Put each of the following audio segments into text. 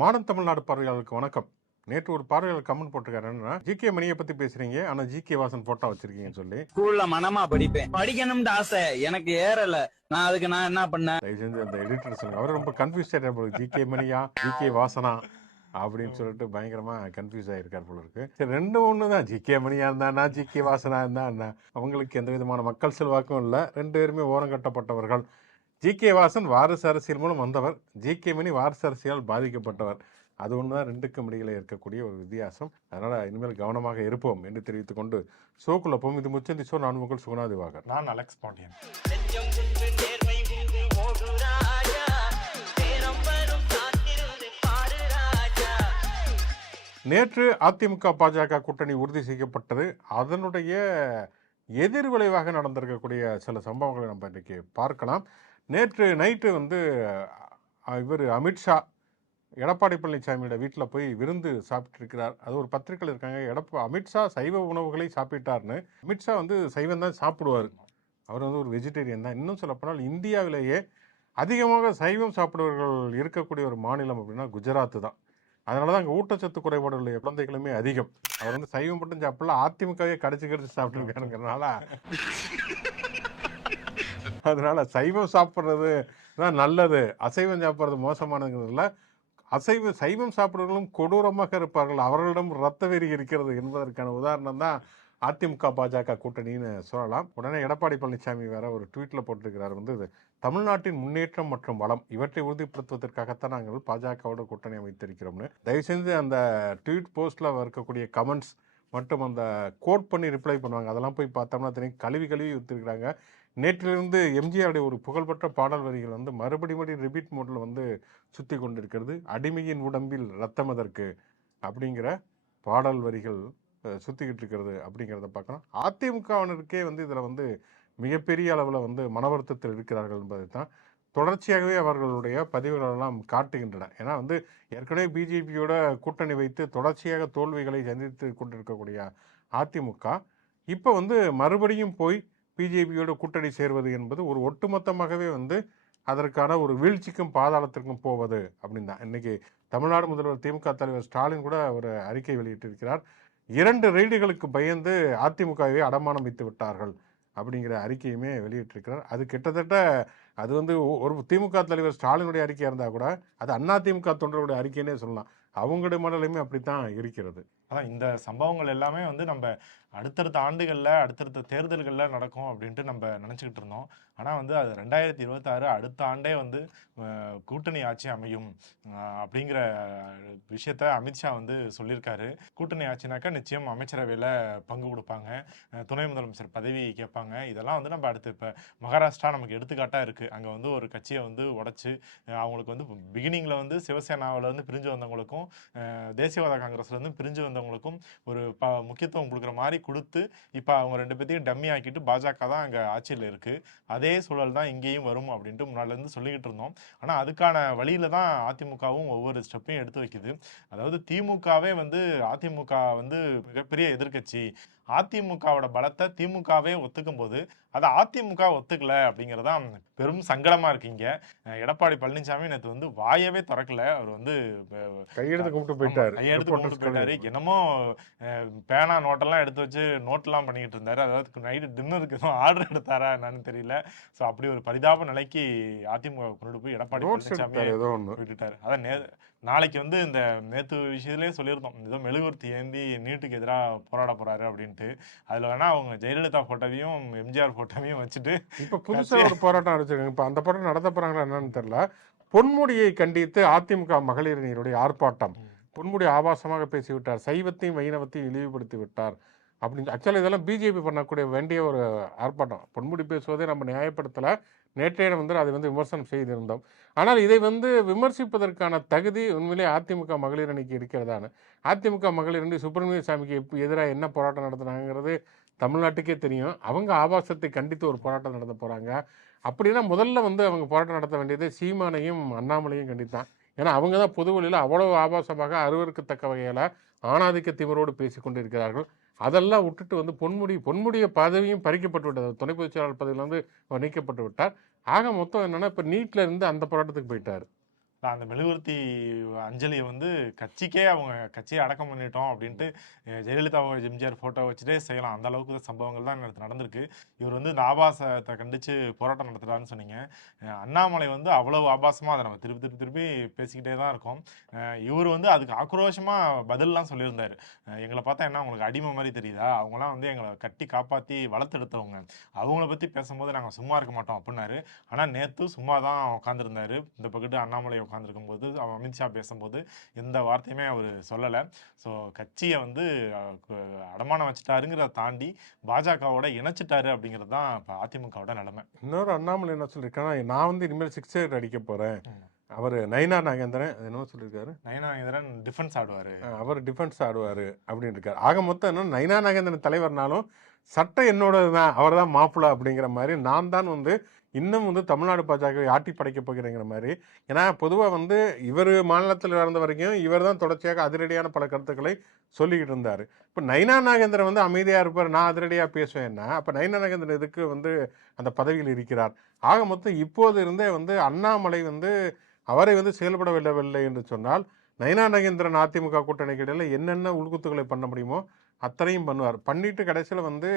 மானம் தமிழ்நாடு பார்வையாளருக்கு வணக்கம். நேற்று ஒரு பார்வையாளர் கமெண்ட் போட்டிருக்காரு. என்னன்னா ஜி கே மணியை பத்தி பேசுறீங்க. ஆனா ஜி கே வாசன் போட்டோ வச்சிருக்கீங்கன்னு சொல்லி. ஸ்கூல்ல மனமா படிப்பேன். படிக்கணும்னு ஆசை. எனக்கு ஏறல. நான் அதுக்கு நான் என்ன பண்ணேன்? தயவு செஞ்சு அந்த எடிட்டர் சொல்லுங்க. அவர் ரொம்ப கன்ஃபியூஸ் ஆயிட்டார் ஜி கே மணியா ஜி கே வாசனா அப்படின்னு சொல்லிட்டு பயங்கரமா கன்ஃபியூஸ் ஆயிருக்கார் போல இருக்கு. சரி ரெண்டு ஒன்று தான். ஜி கே மணியா இருந்தா ஜி கே வாசனா இருந்தா அவங்களுக்கு எந்த விதமான மக்கள் செல்வாக்கும் இல்லை. ரெண்டு பேருமே ஓரம் கட்டப்பட்டவர்கள். ஜி கே வாசன் வாரிசு அரசியல் மூலம் வந்தவர். ஜி கே மணி வாரிசு அரசியலால் பாதிக்கப்பட்டவர். அது ஒன்று தான் ரெண்டுக்கும் இடையில இருக்கக்கூடிய ஒரு வித்தியாசம். அதனால இனிமேல் கவனமாக இருப்போம் என்று தெரிவித்துக் கொண்டு ஷோக்குள்ள போம் இது முச்சந்தி ஷோ. நான் உங்கள் சுகுணாதிவாகர் நான் அலெக்ஸ் பாண்டியன். நேற்று அதிமுக பாஜக கூட்டணி உறுதி செய்யப்பட்டது. அதனுடைய எதிர் விளைவாக நடந்திருக்கக்கூடிய சில சம்பவங்களை நம்ம இன்றைக்கி பார்க்கலாம். நேற்று நைட்டு வந்து இவர் அமித்ஷா எடப்பாடி பழனிசாமியோட வீட்டில் போய் விருந்து சாப்பிட்டுருக்கிறார். அது ஒரு பத்திரிகையில் இருக்காங்க. எடப்பா அமித்ஷா சைவ உணவுகளை சாப்பிட்டார்னு. அமித்ஷா வந்து சைவம் தான் சாப்பிடுவார். அவர் வந்து ஒரு வெஜிடேரியன் தான். இன்னும் சொல்லப்போனால் இந்தியாவிலேயே அதிகமாக சைவம் சாப்பிடுவர்கள் இருக்கக்கூடிய ஒரு மாநிலம் அப்படின்னா குஜராத் தான். அதனால தான் அங்கே ஊட்டச்சத்து குறைபாடுடைய குழந்தைகளுமே அதிகம். அவர் வந்து சைவம் மட்டும் சாப்பிடல அதிமுகவே கடிச்சு கடிச்சு சாப்பிட்டுருக்காருங்கிறனால அதனால சைவம் சாப்பிட்றது தான் நல்லது. அசைவம் சாப்பிட்றது மோசமானதுங்கிறதுல அசைவ சைவம் சாப்பிடுவர்களும் கொடூரமாக இருப்பார்கள். அவர்களிடம் ரத்த வெறி இருக்கிறது என்பதற்கான உதாரணம் தான் அதிமுக பாஜக கூட்டணின்னு சொல்லலாம். உடனே எடப்பாடி பழனிசாமி வேற ஒரு ட்வீட்டில் போட்டிருக்கிறார். வந்து இது தமிழ்நாட்டின் முன்னேற்றம் மற்றும் வளம் இவற்றை உறுதிப்படுத்துவதற்காகத்தான் நாங்கள் பாஜகவோட கூட்டணி அமைத்திருக்கிறோம்னு. தயவு செஞ்சு அந்த ட்வீட் போஸ்ட்டில் இருக்கக்கூடிய கமெண்ட்ஸ் மற்றும் அந்த கோட் பண்ணி ரிப்ளை பண்ணுவாங்க. அதெல்லாம் போய் பார்த்தோம்னா தெரியும். கழுவி கழுவி ஊற்றிருக்கிறாங்க நேற்றிலிருந்து எம்ஜிஆருடைய ஒரு புகழ்பெற்ற பாடல் வரிகள் வந்து மறுபடி மறுபடி ரிபீட் மோடில் வந்து சுற்றி கொண்டிருக்கிறது. அடிமையின் உடம்பில் ரத்தம் அதற்கு அப்படிங்கிற பாடல் வரிகள் சுற்றிக்கிட்டு சுத்திக்கிட்டு இருக்கிறது அப்படிங்கிறத பார்க்கலாம். அதிமுகவினருக்கே வந்து இதில் வந்து மிகப்பெரிய அளவில் வந்து மனவருத்தத்தில் இருக்கிறார்கள் என்பதை தான் தொடர்ச்சியாகவே அவர்களுடைய பதிவுகளெல்லாம் காட்டுகின்றன. ஏன்னா வந்து ஏற்கனவே பிஜேபியோட கூட்டணி வைத்து தொடர்ச்சியாக தோல்விகளை சந்தித்து கொண்டிருக்கக்கூடிய அதிமுக இப்போ வந்து மறுபடியும் போய் பிஜேபியோட கூட்டணி சேர்வது என்பது ஒரு ஒட்டுமொத்தமாகவே வந்து அதற்கான ஒரு வீழ்ச்சிக்கும் பாதாளத்திற்கும் போவது அப்படின்னு தான். இன்னைக்கு தமிழ்நாடு முதல்வர் திமுக தலைவர் ஸ்டாலின் கூட ஒரு அறிக்கை வெளியிட்டிருக்கிறார். இரண்டு ரெய்டுகளுக்கு பயந்து அதிமுகவை அடமானம் வைத்து விட்டார்கள் அப்படிங்கிற அறிக்கையுமே வெளியிட்டிருக்கிறார். அது கிட்டத்தட்ட அது வந்து ஒரு திமுக தலைவர் ஸ்டாலினுடைய அறிக்கையாக இருந்தால் கூட அது அண்ணா திமுக தொண்டருடைய அறிக்கைன்னே சொல்லலாம். அவங்களுடைய மனநிலையுமே அப்படித்தான் இருக்கிறது. அதான் இந்த சம்பவங்கள் எல்லாமே வந்து நம்ம அடுத்தடுத்த ஆண்டுகளில் அடுத்தடுத்த தேர்தல்களில் நடக்கும் அப்படின்ட்டு நம்ம நினச்சிக்கிட்டு இருந்தோம். ஆனால் வந்து அது ரெண்டாயிரத்தி இருபத்தாறு அடுத்த ஆண்டே வந்து கூட்டணி ஆட்சி அமையும். அப்படிங்கிற விஷயத்த அமித்ஷா வந்து சொல்லியிருக்காரு. கூட்டணி ஆட்சினாக்கா நிச்சயம் அமைச்சரவையில் பங்கு கொடுப்பாங்க. துணை முதலமைச்சர் பதவி கேட்பாங்க. இதெல்லாம் வந்து நம்ம அடுத்து இப்போ மகாராஷ்டிரா நமக்கு எடுத்துக்காட்டாக இருக்குது அங்கே வந்து ஒரு கட்சியை வந்து உடச்சி அவங்களுக்கு வந்து பிகினிங்கில் வந்து சிவசேனாவிலேருந்து பிரிஞ்சு வந்தவங்களுக்கும் தேசியவாத காங்கிரஸ்லேருந்து பிரிஞ்சு வந்தவங்களுக்கும் ஒரு ப முக்கியத்துவம் கொடுக்குற மாதிரி கொடுத்து இப்போ அவங்க ரெண்டு பேர்த்தையும் டம்மி ஆக்கிட்டு பாஜக தான் அங்கே ஆட்சியில் இருக்குது அதே சூழல் தான் இங்கேயும் வரும் அப்படின்ட்டு முன்னாடிலேருந்து சொல்லிக்கிட்டு இருந்தோம். ஆனால் அதுக்கான வழியில தான் அதிமுகவும் ஒவ்வொரு ஸ்டெப்பையும் எடுத்து வைக்குது. அதாவது திமுகவே வந்து அதிமுக வந்து மிகப்பெரிய எதிர்க்கட்சி. அதிமுகவோட பலத்தை திமுகவே ஒத்துக்கும் போது அதை அதிமுக ஒத்துக்கல அப்படிங்கிறதான் பெரும் சங்கடமா இருக்கு இங்க. அஹ் எடப்பாடி பழனிசாமி நேற்று வந்து வாயவே திறக்கல. அவர் வந்து கையெழுத்து கும்பிட்டு போயிட்டாரு. கையெழுத்து கும்பிட்டு போயிட்டாரு. என்னமோ பேனா நோட்டெல்லாம் எடுத்து வச்சு நோட்டெல்லாம் பண்ணிக்கிட்டு இருந்தாரு. அதாவது நைட்டு டின்னருக்கு எதுவும் ஆர்டர் எடுத்தாரா என்னன்னு தெரியல. ஸோ அப்படி ஒரு பரிதாப நிலைக்கு அதிமுக கொண்டு போய் எடப்பாடி பழனிசாமி விட்டுட்டாரு. அதான் நே நாளைக்கு வந்து இந்த நேத்து விஷயத்திலே சொல்லியிருந்தோம். ஏதோ மெழுகுவர்த்தி ஏந்தி நீட்டுக்கு எதிராக போராட போறாரு அப்படின்ட்டு அதுல வேணா அவங்க ஜெயலலிதா போட்டோவையும் எம்ஜிஆர் போட்டோவையும் வச்சுட்டு இப்ப புதுசா ஒரு போராட்டம் அடிச்சிருக்காங்க இப்ப அந்த போராட்டம் நடத்த போறாங்களா என்னன்னு தெரியல. பொன்முடியை கண்டித்து அதிமுக மகளிர் அணியினுடைய ஆர்ப்பாட்டம். பொன்முடி ஆபாசமாக பேசிவிட்டார். சைவத்தையும் வைணவத்தையும் இழிவுபடுத்தி விட்டார். அப்படின்னு ஆக்சுவலி இதெல்லாம் பிஜேபி பண்ணக்கூடிய வேண்டிய ஒரு ஆர்ப்பாட்டம். பொன்முடி பேசுவதை நம்ம நியாயப்படுத்தலை. நேற்றைய வந்து அதை வந்து விமர்சனம் செய்திருந்தோம். ஆனால் இதை வந்து விமர்சிப்பதற்கான தகுதி உண்மையிலே அதிமுக மகளிர் அணிக்கு இருக்கிறதான்னு அதிமுக மகளிர் அணி சுப்பிரமணிய சாமிக்கு எப்ப எதிராக என்ன போராட்டம் நடத்துனாங்கிறது தமிழ்நாட்டுக்கே தெரியும். அவங்க ஆபாசத்தை கண்டித்து ஒரு போராட்டம் நடத்த போகிறாங்க அப்படின்னா முதல்ல வந்து அவங்க போராட்டம் நடத்த வேண்டியது சீமானையும் அண்ணாமலையும் கண்டித்தான். ஏன்னா அவங்க தான் பொது வழியில் அவ்வளோ ஆபாசமாக அருவருக்கத்தக்க வகையில் ஆணாதிக்க திமிரோடு பேசி கொண்டிருக்கிறார்கள் அதெல்லாம் விட்டுட்டு வந்து பொன்முடி பொன்முடிய பதவியும் பறிக்கப்பட்டு விட்டது. துணை பொதுச் செயலாளர் அவர் நீக்கப்பட்டு விட்டார். ஆக மொத்தம் என்னென்னா இப்போ நீட்டில் இருந்து அந்த போராட்டத்துக்கு போயிட்டார். அந்த மெழுகுவர்த்தி அஞ்சலியை வந்து கட்சிக்கே அவங்க கட்சியை அடக்கம் பண்ணிட்டோம் அப்படின்ட்டு ஜெயலலிதா எம்ஜிஆர் ஃபோட்டோ வச்சுட்டே செய்யலாம். அந்த அளவுக்கு சம்பவங்கள் தான் எனக்கு நடந்திருக்கு. இவர் வந்து இந்த ஆபாசத்தை கண்டித்து போராட்டம் நடத்துறாருன்னு சொன்னீங்க. அண்ணாமலை வந்து அவ்வளவு ஆபாசமாக அதை நம்ம திருப்பி திருப்பி திருப்பி பேசிக்கிட்டே தான் இருக்கோம். இவர் வந்து அதுக்கு ஆக்ரோஷமாக பதில்லாம் சொல்லியிருந்தார். எங்களை பார்த்தா என்ன உங்களுக்கு அடிமை மாதிரி தெரியுதா? அவங்களாம் வந்து எங்களை கட்டி காப்பாற்றி வளர்த்தெடுத்தவங்க. அவங்கள பற்றி பேசும்போது நாங்கள் சும்மா இருக்க மாட்டோம் அப்படின்னாரு. ஆனால் நேற்று சும்மா தான் உட்காந்துருந்தாரு இந்த பக்கத்து அண்ணாமலை உட்காந்துருக்கும் போது அமித்ஷா பேசும்போது எந்த வார்த்தையுமே அவர் சொல்லலை. ஸோ கட்சியை வந்து அடமானம் வச்சுட்டாருங்கிறத தாண்டி பாஜகவோட இணைச்சிட்டாரு அப்படிங்கிறது தான் இப்போ அதிமுகவோட நிலைமை. இன்னொரு அண்ணாமலை என்ன சொல்லியிருக்காருன்னா நான் வந்து இனிமேல் சிக்ஸ் எயிட் அடிக்க போறேன். ம். அவர் நயினா நாகேந்திரன் அது என்னமோ சொல்லியிருக்காரு நயனாதரன் டிஃபென்ஸ் ஆடுவார். அவர் டிஃபென்ஸ் ஆடுவார் அப்படின்னு இருக்காரு. ஆக மொத்தம் என்ன நயினா நாகேந்திரன் தலைவர்னாலும் சட்டம் என்னோடது தான் அவர் தான் மாப்பிள்ளை அப்படிங்கிற மாதிரி நான் தான் வந்து இன்னும் வந்து தமிழ்நாடு பாஜக ஆட்டி படைக்க போகிறேங்கிற மாதிரி. ஏன்னா பொதுவாக வந்து இவர் மாநிலத்தில் இருந்த வரைக்கும் இவர் தான் தொடர்ச்சியாக அதிரடியான பல கருத்துக்களை சொல்லிக்கிட்டு இருந்தார். இப்போ நைனா நாகேந்திரன் வந்து அமைதியாக இருப்பார் நான் அதிரடியாக பேசுவேன்னா அப்போ நைனா நாகேந்திரன் எதுக்கு வந்து அந்த பதவியில் இருக்கிறார்? ஆக மொத்தம் இப்போது இருந்தே வந்து அண்ணாமலை வந்து அவரை வந்து செயல்பட விடவில்லை என்று சொன்னால் நயனா நகேந்திரன் அதிமுக கூட்டணிக்கு இடையில் என்னென்ன உள்குத்துக்களை பண்ண முடியுமோ அத்தனையும் பண்ணுவார். பண்ணிட்டு கடைசியில் வந்து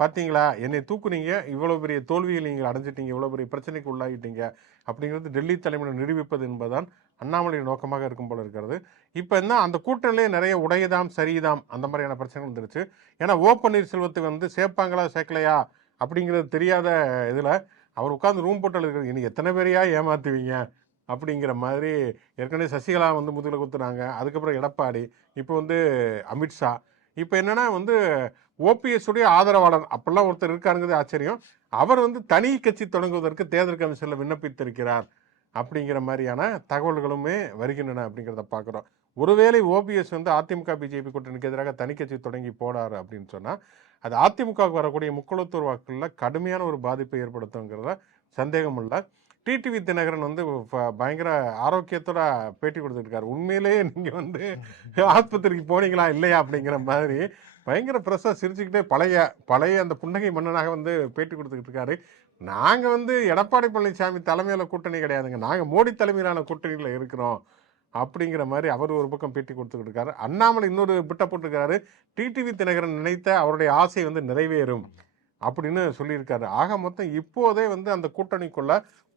பார்த்தீங்களா என்னை தூக்குனீங்க. இவ்வளோ பெரிய தோல்வியை நீங்கள் அடைஞ்சிட்டீங்க. இவ்வளோ பெரிய பிரச்சனைக்கு உள்ளாகிட்டீங்க அப்படிங்கிறது டெல்லி தலைமையை நிரூபிப்பது என்பதுதான் அண்ணாமலையின் நோக்கமாக இருக்கும் போல இருக்கிறது. இப்போ என்ன அந்த கூட்டணியிலே நிறைய உடையதாம் சரிதாம் அந்த மாதிரியான பிரச்சனைகள் வந்துருச்சு. ஏன்னா ஓ பன்னீர்செல்வத்தை வந்து சேர்ப்பாங்களா சேர்க்கலையா அப்படிங்கிறது தெரியாத இதில் அவர் உட்காந்து ரூம் போட்டு இருக்கிறது இனி எத்தனை பேரையா ஏமாத்துவீங்க? அப்படிங்கிற மாதிரி ஏற்கனவே சசிகலா வந்து முதுகில் குத்துனாங்க. அதுக்கப்புறம் எடப்பாடி இப்போ வந்து அமித்ஷா இப்போ என்னன்னா வந்து ஓபிஎஸ்ஸுடைய ஆதரவாளர் அப்படிலாம் ஒருத்தர் இருக்காருங்கிறது ஆச்சரியம். அவர் வந்து தனி கட்சி தொடங்குவதற்கு தேர்தல் கமிஷனில் விண்ணப்பித்திருக்கிறார் அப்படிங்கிற மாதிரியான தகவல்களுமே வருகின்றன அப்படிங்கிறத பார்க்குறோம். ஒருவேளை ஓபிஎஸ் வந்து அதிமுக பிஜேபி கூட்டணிக்கு எதிராக தனி கட்சி தொடங்கி போடாரு அப்படின்னு சொன்னால் அது அதிமுகவுக்கு வரக்கூடிய முக்குளத்தூர் வாக்குகளில் கடுமையான ஒரு பாதிப்பை ஏற்படுத்துங்கிறத சந்தேகம் இல்லை டிடிவி தினகரன் வந்து பயங்கர ஆரோக்கியத்தோட பேட்டி கொடுத்துருக்காரு. உண்மையிலேயே நீங்கள் வந்து ஆஸ்பத்திரிக்கு போனீங்களா இல்லையா அப்படிங்கிற மாதிரி பயங்கர ப்ரெஸ்ஸாக சிரிச்சுக்கிட்டே பழைய பழைய அந்த புன்னகை மன்னனாக வந்து பேட்டி கொடுத்துக்கிட்டு இருக்காரு. நாங்கள் வந்து எடப்பாடி பழனிசாமி தலைமையில் கூட்டணி கிடையாதுங்க. நாங்கள் மோடி தலைமையிலான கூட்டணியில் இருக்கிறோம் அப்படிங்கிற மாதிரி அவர் ஒரு பக்கம் பேட்டி கொடுத்துக்கிட்டு இருக்காரு. அண்ணாமலை இன்னொரு பிட்ட போட்டிருக்காரு. டிடிவி தினகரன் நினைத்த அவருடைய ஆசை வந்து நிறைவேறும் அப்படின்னு சொல்லியிருக்காரு. ஆக மொத்தம் இப்போதே வந்து அந்த கூட்டணிக்குள்ள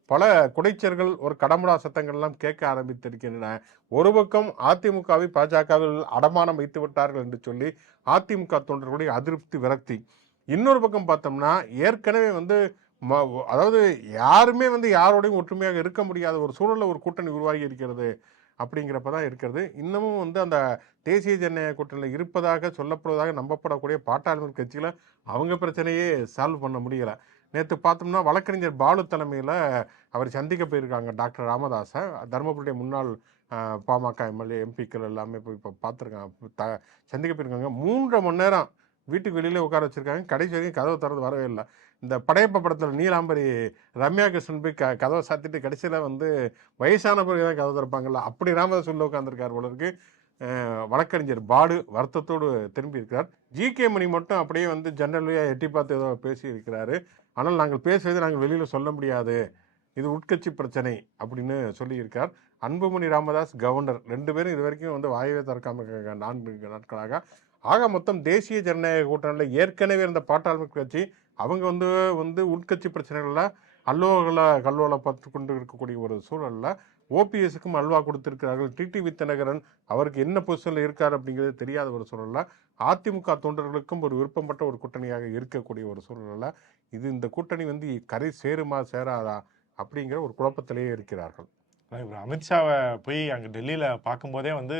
பல குடைச்சர்கள் ஒரு கடமுடா சத்தங்கள்லாம் கேட்க ஆரம்பித்திருக்கின்றன. ஒரு பக்கம் அதிமுகவை பாஜகவில் அடமானம் வைத்து விட்டார்கள் என்று சொல்லி அதிமுக தொண்டர்களுடைய அதிருப்தி விரக்தி. இன்னொரு பக்கம் பார்த்தோம்னா ஏற்கனவே வந்து ம- அதாவது யாருமே வந்து யாரோடையும் ஒற்றுமையாக இருக்க முடியாத ஒரு சூழலில் ஒரு கூட்டணி உருவாகி இருக்கிறது அப்படிங்கிறப்ப தான் இருக்கிறது. இன்னமும் வந்து அந்த தேசிய ஜனநாயக கூட்டணியில் இருப்பதாக சொல்லப்படுவதாக நம்பப்படக்கூடிய பாட்டாளி கட்சிகளை அவங்க பிரச்சனையே சால்வ் பண்ண முடியலை. நேற்று பார்த்தோம்னா வழக்கறிஞர் பாலு தலைமையில் அவர் சந்திக்க போயிருக்காங்க டாக்டர் ராமதாஸை தருமபுரியுடைய முன்னாள் பாமக எம்எல்ஏ எம்பிக்கள் எல்லாமே போய் இப்போ பார்த்துருக்காங்க. த சந்திக்க போயிருக்காங்க. மூன்றரை மணி நேரம் வீட்டுக்கு வெளியிலே உட்கார வச்சிருக்காங்க. கடைசி வரைக்கும் கதவை திறந்து வரவே இல்லை. இந்த படையப்ப படத்தில் நீலாம்பரி ரம்யா கிருஷ்ணன் போய் க கதவை சாத்திட்டு கடைசியில் வந்து வயசான பிறகு தான் கதவை திறப்பாங்கல்ல அப்படி ராமதாஸ் உள்ள உட்காந்துருக்கார் போல வழக்கறிஞர் பாடு வருத்தத்தோடு திரும்பி இருக்கிறார். ஜி கே மணி மட்டும் அப்படியே வந்து ஜெனரலியாக எட்டி பார்த்து ஏதோ பேசி இருக்கிறாரு ஆனால் நாங்கள் பேசுவதை நாங்கள் வெளியில் சொல்ல முடியாது. இது உட்கட்சி பிரச்சனை அப்படின்னு சொல்லியிருக்கார். அன்புமணி ராமதாஸ் கவர்னர். ரெண்டு பேரும் இது வரைக்கும் வந்து வாயவே திறக்காம இருக்காங்க. நான்கு நாட்களாக. ஆக மொத்தம் தேசிய ஜனநாயக கூட்டணியில் ஏற்கனவே இருந்த பாட்டாளி கட்சி அவங்க வந்து வந்து உட்கட்சி பிரச்சனைகளில் அல்லோகளை கல்லோலை பார்த்து கொண்டு இருக்கக்கூடிய ஒரு சூழலில் ஓபிஎஸ்க்கும் அல்வா கொடுத்திருக்கிறார்கள். டிடி வித்தனகரன் அவருக்கு என்ன பொசிஷனில் இருக்கார் அப்படிங்கிறது தெரியாத ஒரு சூழலில். அதிமுக தொண்டர்களுக்கும் ஒரு விருப்பப்பட்ட ஒரு கூட்டணியாக இருக்கக்கூடிய ஒரு சூழலில். இது இந்த கூட்டணி வந்து கரை சேருமா சேராதா அப்படிங்கிற ஒரு குழப்பத்திலேயே இருக்கிறார்கள். இப்போ அமித்ஷாவை போய் அங்கே டெல்லியில் பார்க்கும்போதே வந்து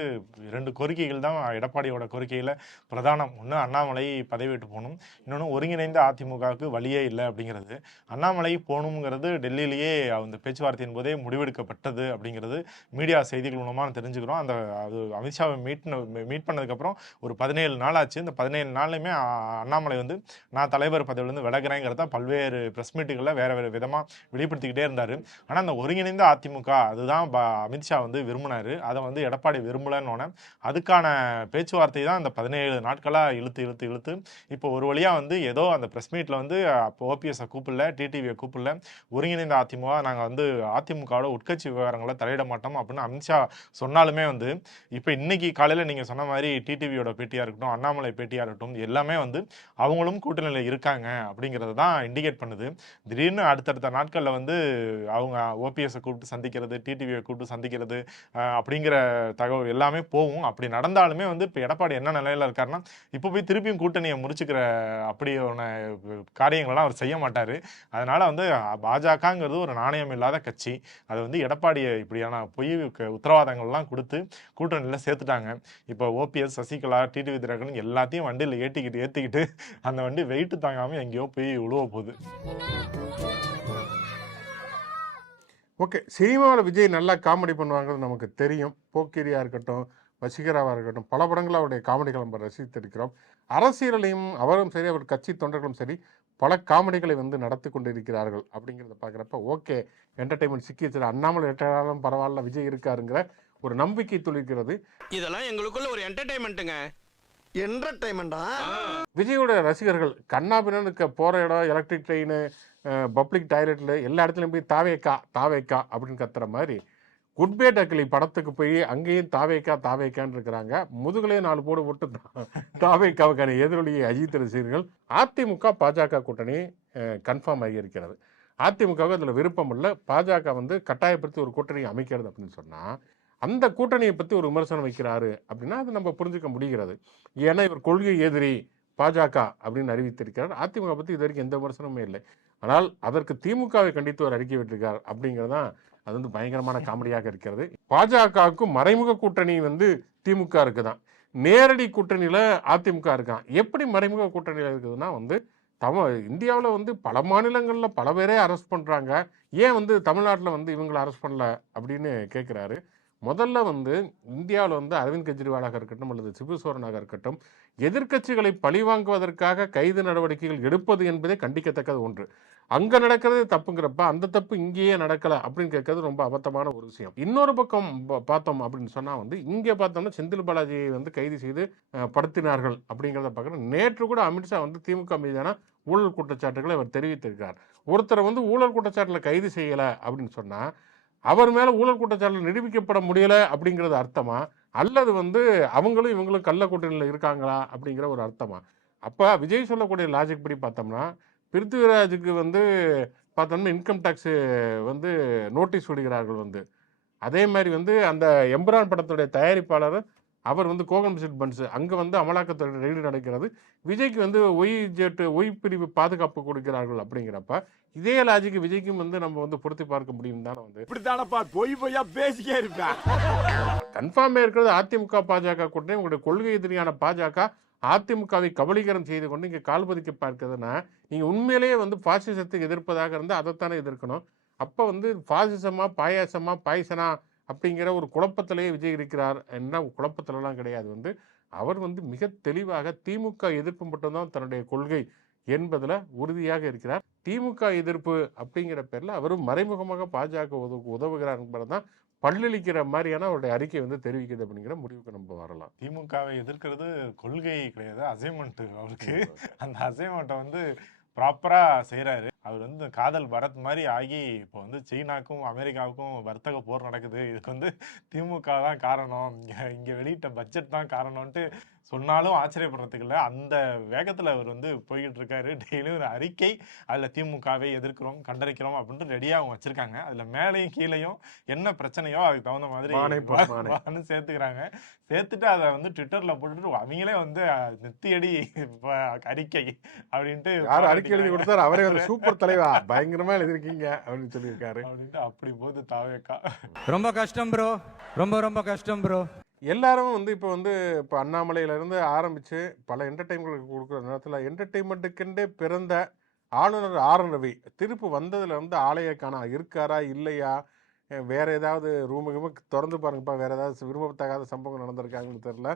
ரெண்டு கோரிக்கைகள் தான் எடப்பாடியோட கோரிக்கையில் பிரதானம். ஒன்று அண்ணாமலை பதவி விட்டு போகணும். இன்னொன்று ஒருங்கிணைந்த அதிமுகவுக்கு வழியே இல்லை அப்படிங்கிறது. அண்ணாமலை போகணுங்கிறது டெல்லியிலேயே அந்த பேச்சுவார்த்தையின் போதே முடிவெடுக்கப்பட்டது அப்படிங்கிறது மீடியா செய்திகள் மூலமாக தெரிஞ்சுக்கிறோம். அந்த அது அமித்ஷாவை மீட் மீட் பண்ணதுக்கப்புறம் ஒரு பதினேழு நாள் ஆச்சு. இந்த பதினேழு நாள்லையுமே அண்ணாமலை வந்து நான் தலைவர் பதவியிலேருந்து விலகிறேங்கிறத பல்வேறு ப்ரெஸ் மீட்டுகளில் வேறு வேறு விதமாக வெளிப்படுத்திக்கிட்டே இருந்தார். ஆனால் அந்த ஒருங்கிணைந்த அதிமுக அது அதுதான் ப- அமித்ஷா வந்து விரும்பினாரு. அதை வந்து எடப்பாடி விரும்பலன்னு அதுக்கான பேச்சுவார்த்தை தான் இந்த பதினேழு நாட்களாக இழுத்து இழுத்து இழுத்து. இப்போ ஒரு வழியாக வந்து ஏதோ அந்த ப்ரெஸ் மீட்டில் வந்து அப்போ ஓபிஎஸ்ஸை கூப்பிடல டிடிவியை கூப்பிடல. ஒருங்கிணைந்த அதிமுக நாங்கள் வந்து அதிமுகவோட உட்கட்சி விவகாரங்களை தலையிட மாட்டோம் அப்படின்னு அமித்ஷா சொன்னாலுமே வந்து இப்போ இன்னைக்கு காலையில் நீங்கள் சொன்ன மாதிரி டிடிவியோட பேட்டியாக இருக்கட்டும் அண்ணாமலை பேட்டியாக இருக்கட்டும் எல்லாமே வந்து அவங்களும் கூட்டணியில் இருக்காங்க அப்படிங்கிறது தான் இண்டிகேட் பண்ணுது. திடீர்னு அடுத்தடுத்த நாட்களில் வந்து அவங்க ஓபிஎஸ்ஸை கூப்பிட்டு சந்திக்கிறது டிடிவியை கூப்பிட்டு சந்திக்கிறது அப்படிங்கிற தகவல் எல்லாமே போகும். அப்படி நடந்தாலுமே வந்து இப்போ எடப்பாடி என்ன நிலையில் இருக்காருன்னா இப்போ போய் திருப்பியும் கூட்டணியை முறிச்சுக்கிற அப்படியான காரியங்கள்லாம் அவர் செய்ய மாட்டார். அதனால் வந்து பாஜகங்கிறது ஒரு நாணயம் இல்லாத கட்சி. அது வந்து எடப்பாடியை இப்படியான பொய் க- உத்தரவாதங்கள்லாம் கொடுத்து கூட்டணியில் சேர்த்துட்டாங்க. இப்போ ஓபிஎஸ் சசிகலா டிடிவி திரகன் எல்லாத்தையும் வண்டியில் ஏற்றிக்கிட்டு ஏற்றிக்கிட்டு அந்த வண்டி வெயிட்டு தாங்காமல் எங்கேயோ போய் உழுவ போகுது. ஓகே சினிமாவில் விஜய் நல்லா காமெடி பண்ணுவாங்கிறது நமக்கு தெரியும். போக்கிரியா இருக்கட்டும் வசீகராவாக இருக்கட்டும் பல படங்கள் அவருடைய காமெடிகளை நம்ம ரசித்திருக்கிறோம். அரசியலையும் அவரும் சரி அவர் கட்சி தொண்டர்களும் சரி பல காமெடிகளை வந்து நடத்தி கொண்டிருக்கிறார்கள் அப்படிங்கிறத பார்க்குறப்ப ஓகே என்டர்டைன்மெண்ட் சிக்கி அண்ணாமலை எட்டாலும் பரவாயில்ல விஜய் இருக்காருங்கிற ஒரு நம்பிக்கை துளிர்க்கிறது. இதெல்லாம் எங்களுக்குள்ள ஒரு என்டர்டைன்மெண்ட்டுங்க என்டர்டைன்மெண்டா விஜயோட ரசிகர்கள் கண்ணாபின்னு போகிற இடம் எலக்ட்ரிக் ட்ரெயின் பப்ளிக் டாய்லெட்டில் எல்லா இடத்துலையும் போய் தாவேக்கா தாவேக்கா அப்படின்னு கத்துற மாதிரி குட்பே டக்லி படத்துக்கு போய் அங்கேயும் தாவேக்கா தாவேக்கான்னு இருக்கிறாங்க. முதுகலே நாலு போடு போட்டு தாவேக்காவுக்கான எதிரொலியை அஜித் ரசிகர்கள். அதிமுக பாஜக கூட்டணி கன்ஃபார்ம் ஆகியிருக்கிறது. அதிமுகவுக்கு அதில் விருப்பம் இல்லை. பாஜக வந்து கட்டாயப்படுத்தி ஒரு கூட்டணி அமைக்கிறது அப்படின்னு சொன்னால் அந்த கூட்டணியை பற்றி ஒரு விமர்சனம் வைக்கிறாரு அப்படின்னா அது நம்ம புரிஞ்சுக்க முடிகிறது. ஏன்னா இவர் கொள்கை எதிரி பாஜக அப்படின்னு அறிவித்திருக்கிறார். அதிமுக பற்றி இது வரைக்கும் எந்த விமர்சனமுமே இல்லை. ஆனால் அதற்கு திமுகவை கண்டித்து ஒரு அறிக்கை விட்டிருக்கார் அப்படிங்கிறதான் அது வந்து பயங்கரமான காமெடியாக இருக்கிறது. பாஜகவுக்கும் மறைமுக கூட்டணி வந்து திமுக இருக்குதான். நேரடி கூட்டணியில் அதிமுக இருக்கான். எப்படி மறைமுக கூட்டணியில் இருக்குதுன்னா வந்து தம இந்தியாவில் வந்து பல மாநிலங்களில் பல பேரே அரெஸ்ட் பண்ணுறாங்க ஏன் வந்து தமிழ்நாட்டில் வந்து இவங்களை அரெஸ்ட் பண்ணல அப்படின்னு கேட்குறாரு முதல்ல வந்து இந்தியாவில் வந்து அரவிந்த் கெஜ்ரிவாலாக இருக்கட்டும் அல்லது சிபு சோரனாக இருக்கட்டும் எதிர்க்கட்சிகளை பழிவாங்குவதற்காக கைது நடவடிக்கைகள் எடுப்பது என்பதே கண்டிக்கத்தக்கது ஒன்று. அங்கே நடக்கிறது தப்புங்கிறப்ப அந்த தப்பு இங்கேயே நடக்கலை அப்படின்னு கேட்கறது ரொம்ப அபத்தமான ஒரு விஷயம். இன்னொரு பக்கம் பார்த்தோம் அப்படின்னு சொன்னால் வந்து இங்கே பார்த்தோம்னா செந்தில் பாலாஜியை வந்து கைது செய்து படுத்தினார்கள் அப்படிங்கிறத பார்க்குறோம். நேற்று கூட அமித்ஷா வந்து திமுக மீதான ஊழல் குற்றச்சாட்டுகளை அவர் தெரிவித்திருக்கார். ஒருத்தரை வந்து ஊழல் குற்றச்சாட்டில் கைது செய்யலை அப்படின்னு சொன்னால் அவர் மேலே ஊழல் குற்றச்சாட்டில் நிரூபிக்கப்பட முடியல அப்படிங்கிறது அர்த்தமா? அல்லது வந்து அவங்களும் இவங்களும் கள்ள கூட்டணியில் இருக்காங்களா அப்படிங்கிற ஒரு அர்த்தமா? அப்போ விஜய் சொல்லக்கூடிய லாஜிக் படி பார்த்தோம்னா பிருத்திவிராஜுக்கு வந்து பார்த்தோம்னா இன்கம் டேக்ஸு வந்து நோட்டீஸ் விடுகிறார்கள் வந்து. அதே மாதிரி வந்து அந்த எம்பரான் படத்துடைய தயாரிப்பாளர் அவர் வந்து கோகம் சிட் பன்ஸ் அங்கே வந்து அமலாக்கத்துறை ரெய்டு நடக்கிறது. விஜய்க்கு வந்து ஒய் ஜெட்டு ஒய் பிரிவு பாதுகாப்பு கொடுக்கிறார்கள் அப்படிங்கிறப்ப இதே லாஜிக்கு விஜய்க்கும் வந்து நம்ம வந்து பொருத்தி பார்க்க முடியும் தானே வந்து. இப்படித்தானப்பா? பொய் பொய்யா பேசிக்கே இருப்பேன். கன்ஃபார்மே இருக்கிறது அதிமுக பாஜக கூட்டணி. உங்களுடைய கொள்கை எதிரியான பாஜக அதிமுகவை கபலீகரம் செய்து கொண்டு இங்கே கால்பதிக்க பார்க்குதுன்னா நீங்கள் உண்மையிலேயே வந்து பாசிசத்துக்கு எதிர்ப்பதாக இருந்தால் அதைத்தானே எதிர்க்கணும். அப்போ வந்து பாசிசமா பாயாசமா பாய்சனா அப்படிங்கிற ஒரு குழப்பத்திலேயே விஜய் இருக்கிறார் என்ன குழப்பத்திலலாம் கிடையாது. வந்து அவர் வந்து மிக தெளிவாக திமுக எதிர்ப்பு மட்டும்தான் தன்னுடைய கொள்கை என்பதில் உறுதியாக இருக்கிறார். திமுக எதிர்ப்பு அப்படிங்கிற பேரில் அவரும் மறைமுகமாக பாஜக உதவு உதவுகிறார் என்பதுதான் பல்லளிக்கிற மாதிரியான அவருடைய அறிக்கை வந்து தெரிவிக்குது அப்படிங்கிற முடிவுக்கு நம்ம வரலாம். திமுகவை எதிர்க்கிறது கொள்கை கிடையாது அசைன்மெண்ட் அவருக்கு. அந்த அசைன்மெண்ட்டை வந்து ப்ராப்பரா செய்றாரு. அவர் வந்து காதல் பரத் மாதிரி ஆகி இப்போ வந்து சீனாக்கும் அமெரிக்காவுக்கும் வர்த்தக போர் நடக்குது. இதுக்கு வந்து திமுக தான் காரணம். இங்கே வெளியிட்ட பட்ஜெட் தான் காரணம்ன்ட்டு சொன்னாலும் ஆச்சரியப்படுறதுக்கு இல்லை. அந்த வேகத்துல அவர் வந்து போய்கிட்டு இருக்காரு. டெய்லியும் ஒரு அறிக்கை அதுல திமுகவை எதிர்க்கிறோம் கண்டறிக்கிறோம் அப்படின்ட்டு ரெடியா அவங்க வச்சிருக்காங்க. அதுல மேலையும் கீழையும் என்ன பிரச்சனையோ அதுக்கு தகுந்த மாதிரி சேர்த்துக்கிறாங்க. சேர்த்துட்டு அதை வந்து ட்விட்டர்ல போட்டுட்டு அவங்களே வந்து நெத்தியடி ப- அறிக்கை அப்படின்ட்டு யார் அறிக்கை எழுதி. கொடுத்தாரு? அவரே ஒரு சூப்பர் தலைவா பயங்கரமா எழுதிருக்கீங்க அப்படின்னு சொல்லியிருக்காரு. அப்படின்ட்டு அப்படி போகுது தாவேக்கா. ரொம்ப கஷ்டம் ப்ரோ ரொம்ப ரொம்ப கஷ்டம் ப்ரோ எல்லாரும் வந்து இப்போ வந்து இப்போ அண்ணாமலையிலேருந்து ஆரம்பித்து பல என்டர்டைன்மெண்ட் கொடுக்குற நேரத்தில் என்டர்டைன்மெண்ட்டுக்கென்றே பிறந்த ஆளுநர் ஆர். என் ரவி. திருப்பு வந்ததுலேருந்து ஆலையை காணா இருக்காரா இல்லையா? வேறு ஏதாவது ரூமு கீமு திறந்து பாருங்கப்பா வேறு ஏதாவது விரும்பத்தகாத சம்பவம் நடந்திருக்காங்கன்னு தெரில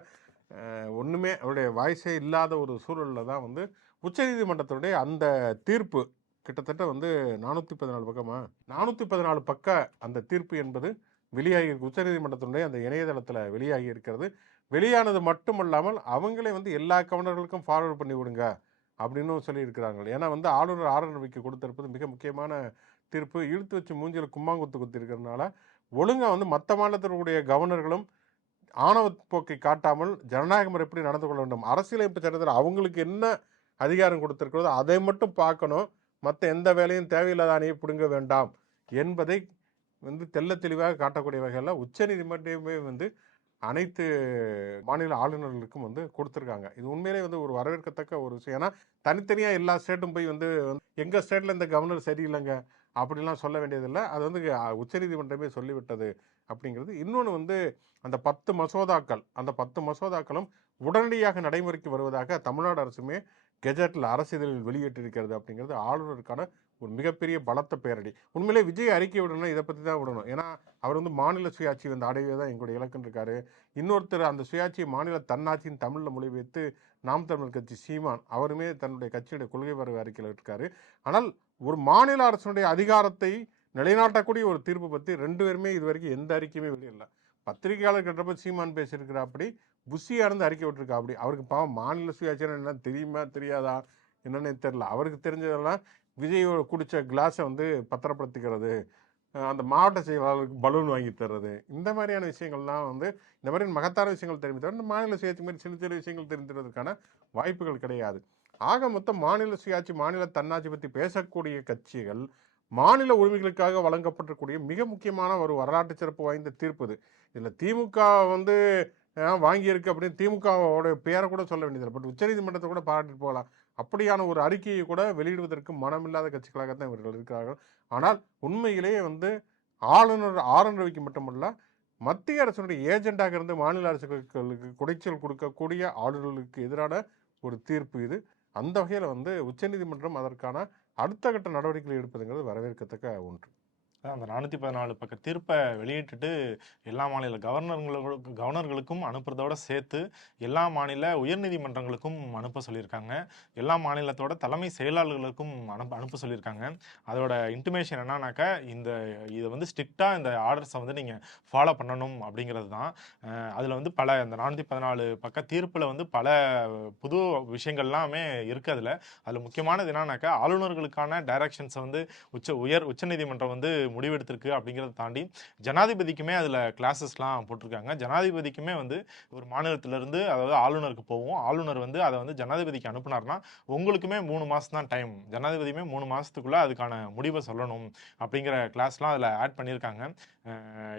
ஒன்றுமே அவருடைய வாய்ஸே இல்லாத ஒரு சூழலில் தான் வந்து உச்சநீதிமன்றத்தினுடைய அந்த தீர்ப்பு கிட்டத்தட்ட வந்து நானூற்றி பதினாலு பக்கமாக நானூற்றி பதினாலு பக்க அந்த தீர்ப்பு என்பது வெளியாகி உச்சநீதிமன்றத்தினுடைய அந்த இணையதளத்தில் வெளியாகி இருக்கிறது. வெளியானது மட்டுமல்லாமல் அவங்களே வந்து எல்லா கவர்னர்களுக்கும் ஃபார்வர்ட் பண்ணி விடுங்க அப்படின்னு சொல்லியிருக்கிறாங்க ஏன்னா வந்து ஆளுநர் ஆர் கொடுத்திருப்பது மிக முக்கியமான தீர்ப்பு. இழுத்து வச்சு மூஞ்சியில் கும்மாங்குத்து குத்திருக்கிறதுனால ஒழுங்காக வந்து மற்ற மாநிலத்தினுடைய கவர்னர்களும் ஆணவ போக்கை காட்டாமல் ஜனநாயக முறை எப்படி நடந்து கொள்ள வேண்டும் அரசியலமைப்பு சட்டத்தில் அவங்களுக்கு என்ன அதிகாரம் கொடுத்துருக்கிறதோ அதை மட்டும் பார்க்கணும். மற்ற எந்த வேலையும் தேவையில்லாத அணியை பிடுங்க வேண்டாம் என்பதை வந்து தெள்ள தெளிவாக காட்டக்கூடிய வகையில் உச்சநீதிமன்றமே வந்து அனைத்து மாநில ஆளுநர்களுக்கும் வந்து கொடுத்துருக்காங்க. இது உண்மையிலே வந்து ஒரு வரவேற்கத்தக்க ஒரு விஷயம். ஏன்னா தனித்தனியாக எல்லா ஸ்டேட்டும் போய் வந்து எங்கள் ஸ்டேட்டில் இந்த கவர்னர் சரியில்லைங்க அப்படிலாம் சொல்ல வேண்டியதில்லை. அது வந்து உச்சநீதிமன்றமே சொல்லிவிட்டது அப்படிங்கிறது. இன்னொன்று வந்து அந்த பத்து மசோதாக்கள் அந்த பத்து மசோதாக்களும் உடனடியாக நடைமுறைக்கு வருவதாக தமிழ்நாடு அரசுமே கெஜெட்டில் அரசிதழில் வெளியிட்டிருக்கிறது அப்படிங்கிறது ஆளுநருக்கான ஒரு மிகப்பெரிய பலத்த பேரடி. உண்மையிலே விஜய் அறிக்கை விடணும் இதை பற்றி தான் விடணும். ஏன்னா அவர் வந்து மாநில சுயாட்சி வந்து அடையவே தான் எங்களுடைய இலக்குன்னு இருக்காரு. இன்னொருத்தர் அந்த சுயாட்சியை மாநில தன்னாட்சியின் தமிழில் மொழிபெயர்த்து நாம் தமிழர் கட்சி சீமான் அவருமே தன்னுடைய கட்சியுடைய கொள்கை வரவு அறிக்கையில் இருக்காரு. ஆனால் ஒரு மாநில அரசனுடைய அதிகாரத்தை நிலைநாட்டக்கூடிய ஒரு தீர்ப்பு பற்றி ரெண்டு பேருமே இது வரைக்கும் எந்த அறிக்கையுமே வெளியிடல பத்திரிகையாளர் கேட்டப்ப சீமான் பேசியிருக்கிறா அப்படி புஷியா இருந்து அறிக்கை விட்டுருக்கா அப்படி அவருக்கு பாவம் மாநில சுயாட்சினா என்ன தெரியுமா தெரியாதா? என்னன்னே தெரில அவருக்கு தெரிஞ்சதெல்லாம் விஜயோட குடித்த கிளாஸை வந்து பத்திரப்படுத்திக்கிறது அந்த மாவட்ட செயலாளருக்கு பலூன் வாங்கி தர்றது இந்த மாதிரியான விஷயங்கள்லாம் வந்து இந்த மாதிரி மகத்தான விஷயங்கள் தெரிஞ்சு தவிர இந்த மாநில சுயாட்சி மாதிரி சின்ன சிறு விஷயங்கள் தெரிஞ்சுக்கிறதுக்கான வாய்ப்புகள் கிடையாது. ஆக மொத்தம் மாநில சுயாட்சி மாநில தன்னாட்சி பற்றி பேசக்கூடிய கட்சிகள் மாநில உரிமைகளுக்காக வழங்கப்பட்டிருக்கூடிய மிக முக்கியமான ஒரு வரலாற்று சிறப்பு வாய்ந்த தீர்ப்பு இது. இதில் திமுக வந்து வாங்கியிருக்கு அப்படின்னு திமுகவோட பேரை கூட சொல்ல வேண்டியதில்லை. பட் உச்சநீதிமன்றத்தை கூட பாராட்டிட்டு போகலாம். அப்படியான ஒரு அறிக்கையை கூட வெளியிடுவதற்கு மனமில்லாத கட்சிகளாகத்தான் இவர்கள் இருக்கிறார்கள். ஆனால் உண்மையிலேயே வந்து ஆளுநர் ஆர் ரவிக்கு மட்டுமல்ல மத்திய அரசினுடைய ஏஜெண்டாக இருந்து மாநில அரசுகளுக்கு குடைச்சல் கொடுக்கக்கூடிய ஆளுநர்களுக்கு எதிரான ஒரு தீர்ப்பு இது. அந்த வகையில் வந்து உச்சநீதிமன்றம் அதற்கான அடுத்த கட்ட நடவடிக்கைகள் எடுப்பதுங்கிறது வரவேற்கத்தக்க ஒன்று. அந்த நானூற்றி பதினாலு பக்க தீர்ப்பை வெளியிட்டுட்டு எல்லா மாநில கவர்னர்களுக்கு கவர்னர்களுக்கும் அனுப்புறதோட சேர்த்து எல்லா மாநில உயர்நீதிமன்றங்களுக்கும் அனுப்ப சொல்லியிருக்காங்க. எல்லா மாநிலத்தோட தலைமை செயலாளர்களுக்கும் அனுப்ப அனுப்ப சொல்லியிருக்காங்க. அதோட இன்டிமேஷன் என்னன்னாக்கா இந்த இதை வந்து ஸ்ட்ரிக்டாக இந்த ஆர்டர்ஸை வந்து நீங்கள் ஃபாலோ பண்ணணும் அப்படிங்கிறது தான். அதில் வந்து பல இந்த நானூற்றி பதினாலு பக்க தீர்ப்பில் வந்து பல புது விஷயங்கள்லாமே இருக்குது அதில். அதில் முக்கியமானது என்னன்னாக்கா ஆளுநர்களுக்கான டைரக்ஷன்ஸை வந்து உச்ச உயர் உச்சநீதிமன்றம் வந்து முடிவெடுத்திருக்கு அப்படிங்கிறத தாண்டி ஜனாதிபதிக்குமே அதில் கிளாஸஸ்லாம் போட்டிருக்காங்க. ஜனாதிபதிக்குமே வந்து ஒரு மாநிலத்திலேருந்து அதாவது ஆளுநருக்கு போவோம். ஆளுநர் வந்து அதை வந்து ஜனாதிபதிக்கு அனுப்புனார்னா உங்களுக்குமே மூணு மாதம் தான் டைம் ஜனாதிபதியுமே மூணு மாதத்துக்குள்ளே அதுக்கான முடிவை சொல்லணும் அப்படிங்கிற கிளாஸ்லாம் அதில் ஆட் பண்ணியிருக்காங்க.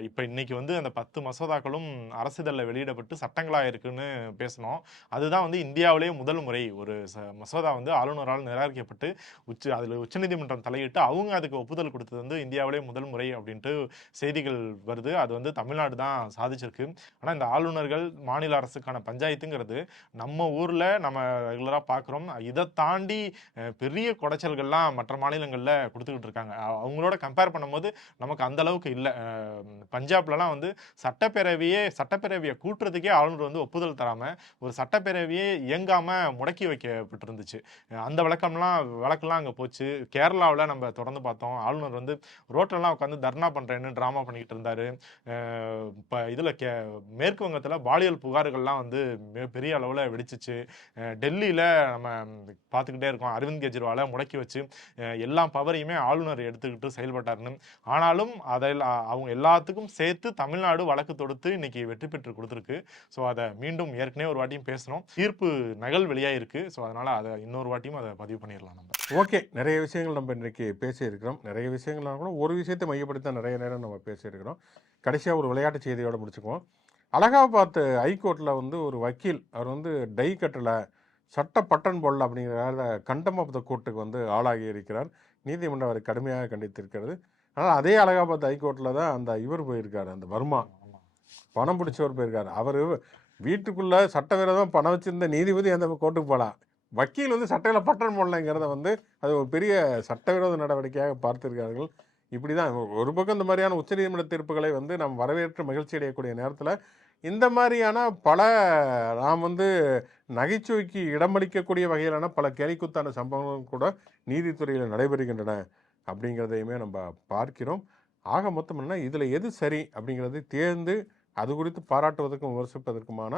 இப்போ இன்னைக்கு வந்து அந்த பத்து மசோதாக்களும் அரசிதழில் வெளியிடப்பட்டு சட்டங்களாக இருக்குன்னு பேசணும். அதுதான் வந்து இந்தியாவிலேயே முதல் முறை ஒரு ச மசோதா வந்து ஆளுநரால் நிராகரிக்கப்பட்டு உச்ச அதில் உச்சநீதிமன்றம் தலையிட்டு அவங்க அதுக்கு ஒப்புதல் கொடுத்தது வந்து இந்தியாவிலே முதல் முறை அப்படின்ட்டு செய்திகள் வருது. அது வந்து தமிழ்நாடு தான் சாதிச்சிருக்கு. ஆனால் இந்த ஆளுநர்கள் மாநில அரசுக்கான பஞ்சாயத்துங்கிறது நம்ம ஊரில் நம்ம ரெகுலராக பார்க்குறோம் இதை தாண்டி பெரிய குடைச்சல்கள்லாம் மற்ற மாநிலங்களில் கொடுத்துக்கிட்டு இருக்காங்க. அவங்களோட கம்பேர் பண்ணும்போது நமக்கு அந்த அளவுக்கு இல்லை. பஞ்சாப்லலாம் வந்து சட்டப்பேரவையே சட்டப்பேரவையை கூட்டுறதுக்கே ஆளுநர் வந்து ஒப்புதல் தராமல் ஒரு சட்டப்பேரவையே இயங்காமல் முடக்கி வைக்கப்பட்டிருந்துச்சு. அந்த வழக்கம்லாம் வழக்கெல்லாம் அங்கே போச்சு. கேரளாவில் நம்ம தொடர்ந்து பார்த்தோம். ஆளுநர் வந்து ரோட்டிலலாம் உட்காந்து தர்ணா பண்ணுறேன்னு ட்ராமா பண்ணிக்கிட்டு இருந்தாரு. இப்போ இதில் கே மேற்கு வங்கத்தில் பாலியல் புகார்கள்லாம் வந்து பெரிய அளவில் வெடிச்சிச்சு. டெல்லியில் நம்ம பார்த்துக்கிட்டே இருக்கோம். அரவிந்த் கெஜ்ரிவாலை முடக்கி வச்சு எல்லா பவரையுமே ஆளுநர் எடுத்துக்கிட்டு செயல்பட்டாருன்னு. ஆனாலும் அதை அவங்க எல்லாத்துக்கும் சேர்த்து தமிழ்நாடு வழக்கு தொடுத்து இன்னைக்கு வெற்றி பெற்று கொடுத்துருக்கு. ஸோ அதை மீண்டும் ஏற்கனவே ஒரு வாட்டியும் பேசணும் தீர்ப்பு நகல் வெளியாயிருக்கு. ஸோ அதனால் அதை இன்னொரு வாட்டியும் அதை பதிவு பண்ணிடலாம் நம்ம. ஓகே நிறைய விஷயங்கள் நம்ம இன்றைக்கு பேசியிருக்கிறோம். நிறைய விஷயங்கள்லாம் கூட ஒரு விஷயத்தை மையப்படுத்த நிறைய நேரம் நம்ம பேசியிருக்கிறோம். கடைசியாக ஒரு விளையாட்டு செய்தியோட முடிச்சுக்குவோம். அலகாபாத் ஹைகோர்ட்டில் வந்து ஒரு வக்கீல் அவர் வந்து டை கட்டலை சட்ட பட்டன் போடல அப்படிங்கிறத கண்டம் ஆஃப் த கோர்ட்டுக்கு வந்து ஆளாகி இருக்கிறார். நீதிமன்றம் அவரை கடுமையாக கண்டித்திருக்கிறது. ஆனால் அதே அலகாபாத் ஹைகோர்ட்டில் தான் அந்த இவர் போயிருக்காரு அந்த வர்மா. பணம் பிடிச்சவர் போயிருக்காரு. அவர் வீட்டுக்குள்ளே சட்டவிரோதமாக பணம் வச்சிருந்த நீதிபதி அந்த கோர்ட்டுக்கு போகலாம் வக்கீல் வந்து சட்டையில் பட்டன் போடலைங்கிறத வந்து அது ஒரு பெரிய சட்டவிரோத நடவடிக்கையாக பார்த்திருக்கார்கள் இப்படி தான் ஒரு பக்கம் இந்த மாதிரியான உச்சநீதிமன்ற தீர்ப்புகளை வந்து நாம் வரவேற்று மகிழ்ச்சி அடையக்கூடிய நேரத்தில் இந்த மாதிரியான பல நாம் வந்து நகைச்சுவைக்கு இடமளிக்கக்கூடிய வகையிலான பல கேலிக்குத்தான சம்பவங்களும் கூட நீதித்துறையில் நடைபெறுகின்றன. அப்படிங்கிறதையுமே நம்ம பார்க்கிறோம். ஆக மொத்தம் என்ன இதில் எது சரி அப்படிங்கிறதை தேர்ந்து அது குறித்து பாராட்டுவதற்கும் விமர்சிப்பதற்குமான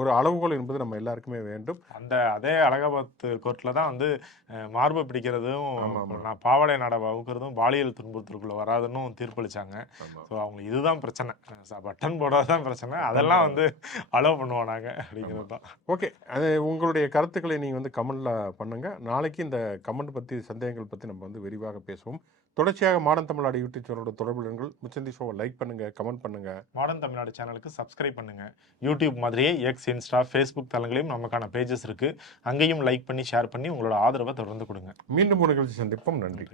ஒரு அளவுகோல் என்பது நம்ம எல்லாருக்குமே வேண்டும். அந்த அதே அலகாபாத் கோர்ட்ல தான் வந்து மார்பு பிடிக்கிறதும். நான் பாவாடை நாடை வகுக்கிறதும் பாலியல் துன்புறுத்தலுக்குள்ள வராதுன்னு தீர்ப்பளிச்சாங்க. ஸோ அவங்க இதுதான் பிரச்சனை. பட்டன் போடுறது தான் பிரச்சனை. அதெல்லாம் வந்து அலோவ் பண்ணுவோம் நாங்க அப்படிங்கிறது தான். ஓகே அது உங்களுடைய கருத்துக்களை நீங்கள் வந்து கமெண்டில் பண்ணுங்கள் நாளைக்கு இந்த கமெண்ட் பற்றி சந்தேகங்கள் பற்றி நம்ம வந்து விரிவாக பேசுவோம். தொடர்ச்சியாக மாடர்ன் தமிழ்நாடு யூடியூப் சேனலோட தொடர்புகள் முச்சந்தி ஷோவை லைக் பண்ணுங்கள் கமெண்ட் பண்ணுங்கள் மாடர்ன் தமிழ்நாடு சேனலுக்கு சப்ஸ்கிரைப் பண்ணுங்க. யூடியூப் மாதிரியே எக்ஸ் இன்ஸ்டா ஃபேஸ்புக் தளங்களையும் நமக்கான பேஜஸ் இருக்கு. அங்கேயும் லைக் பண்ணி ஷேர் பண்ணி உங்களோட ஆதரவை தொடர்ந்து கொடுங்க. மீண்டும் ஒரு நிகழ்ச்சி சந்திப்போம். நன்றி.